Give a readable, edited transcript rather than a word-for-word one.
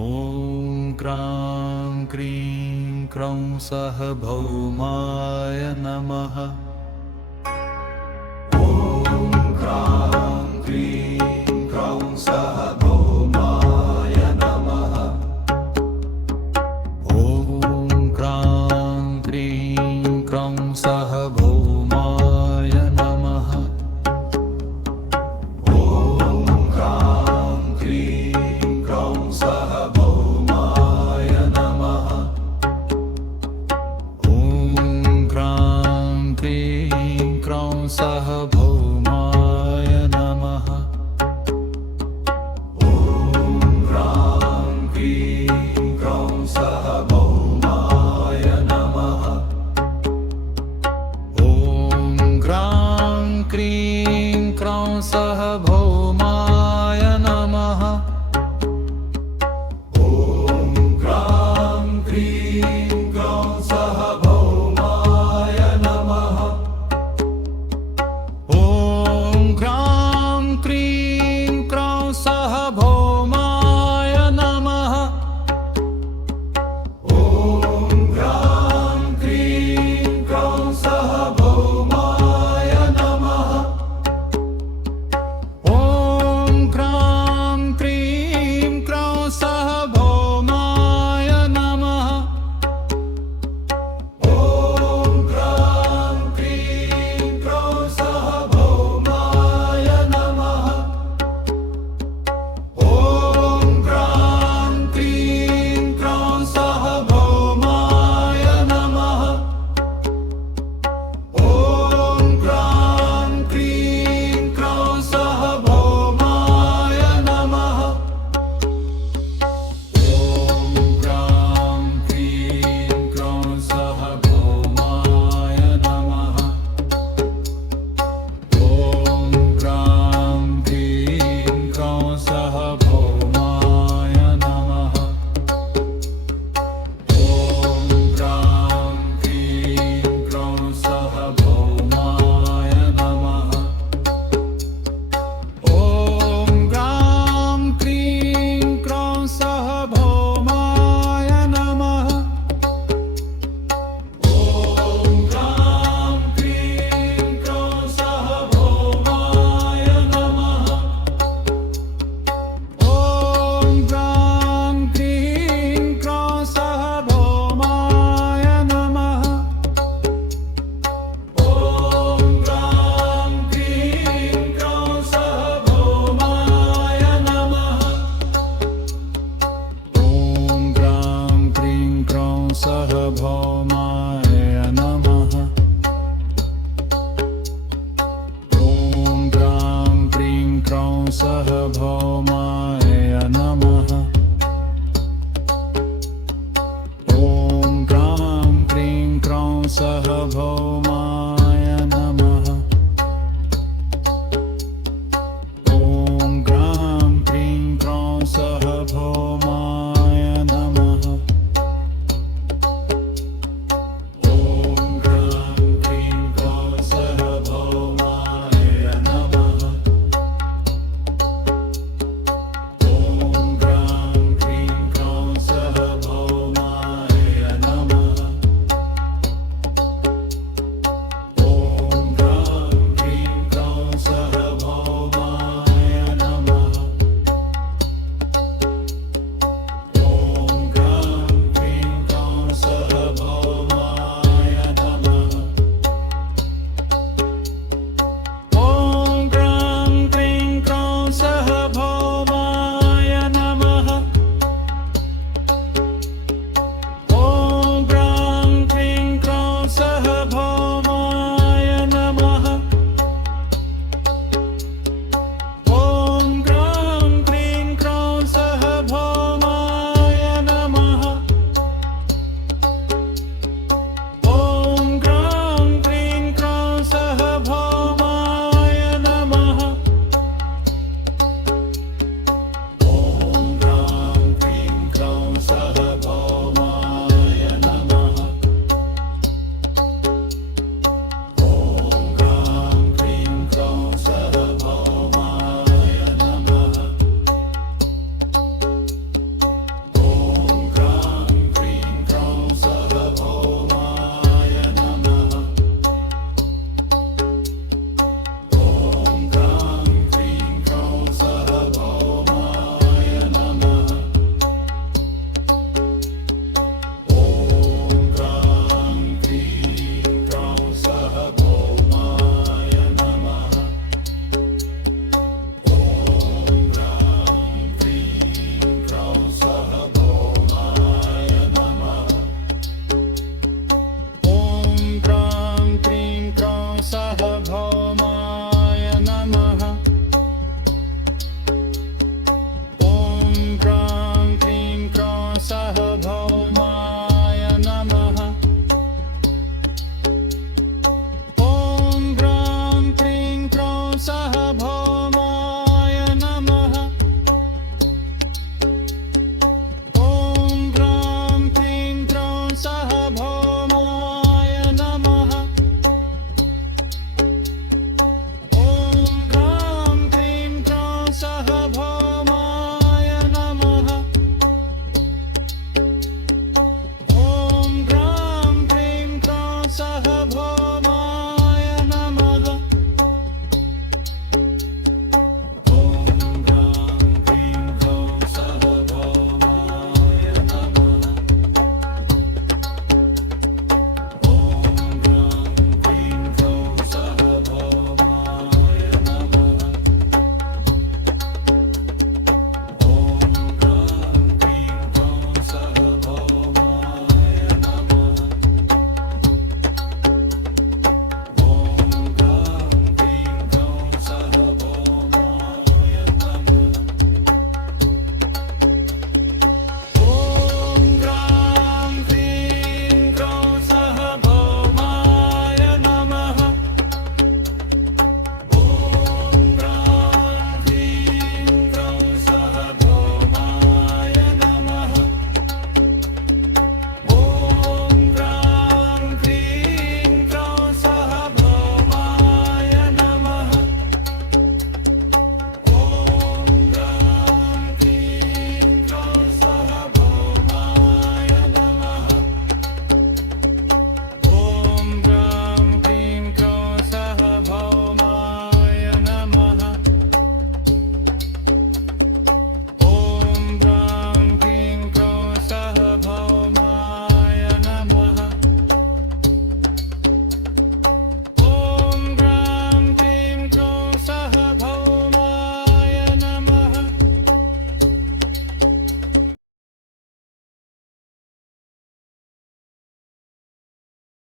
ॐ क्रां क्रीं क्रौं सः भौमाय नमः। ॐ क्रां क्रीं क्रौं सः भौमाय नमः। ॐ क्रां क्रीं क्रौं सः भौमाय नमः। ॐ क्रां क्रीं क्रौं सः सः भौमाय नमः। ॐ क्रां क्रीं क्रौं सः भौमाय नमः। ॐ क्रां क्रीं क्रौं सः भौमाय नमः। ॐ क्रां क्रीं क्रौं सः भौमाय नमः। ॐ क्रां क्रीं क्रौं सः भौमाय नमः। ॐ क्रां क्रीं क्रौं सः भौमाय नमः। ॐ क्रां क्रीं क्रौं सः भौमाय नमः। ॐ क्रां क्रीं क्रौं सः भौमाय नमः। ॐ क्रां क्रीं क्रौं सः भौमाय नमः। ॐ क्रां क्रीं क्रौं सः भौमाय नमः। ॐ क्रां क्रीं क्रौं सः भौमाय नमः। ॐ क्रां क्रीं क्रौं सः भौमाय नमः। ॐ क्रां क्रीं क्रौं सः भौमाय नमः। ॐ क्रां क्रीं क्रौं सः भौमाय नमः। ॐ क्रां क्रीं क्रौं सः भौमाय नमः। ॐ क्रां क्रीं क्रौं सः भौमाय नमः। ॐ क्रां क्रीं क्रौं सः भौमाय नमः। ॐ क्रां क्रीं क्रौं सः भौमाय